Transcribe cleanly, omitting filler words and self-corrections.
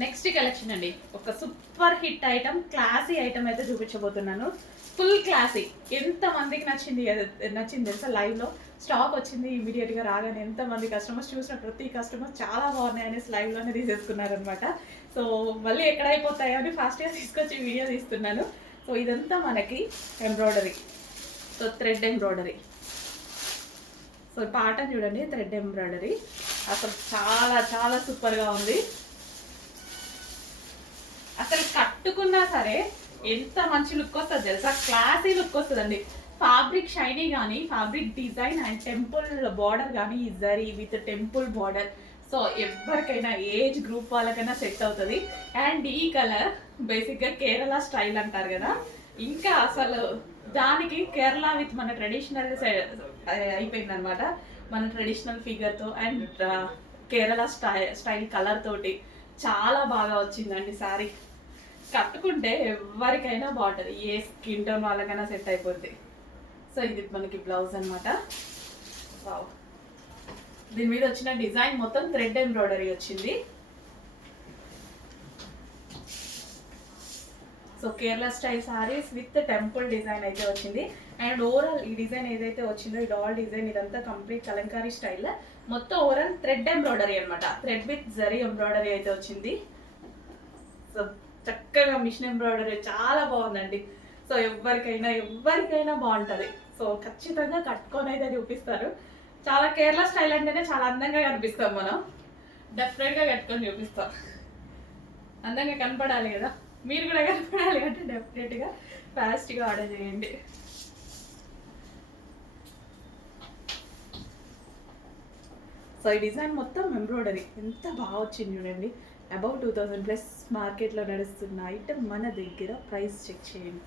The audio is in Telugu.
నెక్స్ట్ కలెక్షన్ అండి, ఒక super hit item, classy item అయితే చూపించబోతున్నాను. Full classy. ఎంత మందికి నచ్చింది తెలుసా? లైవ్లో స్టాక్ వచ్చింది ఇమీడియట్గా రాగానే ఎంతమంది కస్టమర్స్ చూసిన ప్రతి కస్టమర్ చాలా బాగున్నాయి అనేసి లైవ్లోనే తీసేసుకున్నారనమాట. సో మళ్ళీ ఎక్కడ అయిపోతాయో అని ఫాస్ట్గా తీసుకొచ్చి వీడియో తీస్తున్నాను. సో ఇదంతా మనకి embroidery, so thread embroidery. So పాటను చూడండి, థ్రెడ్ ఎంబ్రాయిడరీ అసలు చాలా చాలా సూపర్గా ఉంది. అసలు కట్టుకున్నా సరే ఎంత మంచి లుక్ వస్తుంది తెలుసా? క్లాసీ లుక్ వస్తుందండి. ఫ్యాబ్రిక్ షైనీ కానీ, fabric design and temple border కానీ, ఈ zari with temple border. So ఎవరికైనా ఏజ్ గ్రూప్ వాళ్ళకైనా సెట్ అవుతుంది. అండ్ ఈ కలర్ బేసిక్గా కేరళ స్టైల్ అంటారు కదా, ఇంకా అసలు దానికి కేరళ విత్ మన ట్రెడిషనల్ అయిపోయింది అనమాట. మన ట్రెడిషనల్ ఫిగర్తో అండ్ కేరళ స్టైల్ కలర్ తోటి చాలా బాగా వచ్చిందండి శారీ. కట్టుకుంటే ఎవరికైనా బాగుంటుంది, ఏ స్కిన్ టోన్ వాళ్ళకైనా సెట్ అయిపోద్ది. సో ఇది మనకి బ్లౌజ్ అనమాట. వావ్, దీని మీద వచ్చిన డిజైన్ మొత్తం థ్రెడ్ ఎంబ్రాయిడరీ వచ్చింది. So Kerala style saris with temple design అయితే వచ్చింది. అండ్ ఓవరాల్ ఈ డిజైన్ ఏదైతే వచ్చిందో, ఈ డాల్ డిజైన్ ఇదంతా కంప్లీట్ కలంకారీ స్టైల్. మొత్తం ఓవరాల్ థ్రెడ్ ఎంబ్రాయిడరీ అనమాట. థ్రెడ్ విత్ జరీ ఎంబ్రాయిడరీ అయితే వచ్చింది. సో చక్కగా మిషన్ ఎంబ్రాయిడరీ చాలా బాగుందండి. సో ఎవరికైనా బాగుంటుంది. సో ఖచ్చితంగా కట్టుకొని అయితే చూపిస్తారు. చాలా కేరళ స్టైల్ అంటేనే చాలా అందంగా కనిపిస్తాం మనం. డెఫినెట్గా కట్టుకొని చూపిస్తాం. అందంగా కనపడాలి కదా, మీరు కూడా కనపడాలి అంటే డెఫినెట్గా ఫాస్ట్గా ఆర్డర్ చేయండి. సో ఈ డిజైన్ మొత్తం ఎంబ్రాయిడరీ ఎంత బాగా వచ్చింది చూడండి. అబౌవ్ 2000+ మార్కెట్లో నడుస్తున్న ఐటమ్ మన దగ్గర. ప్రైస్ చెక్ చేయండి.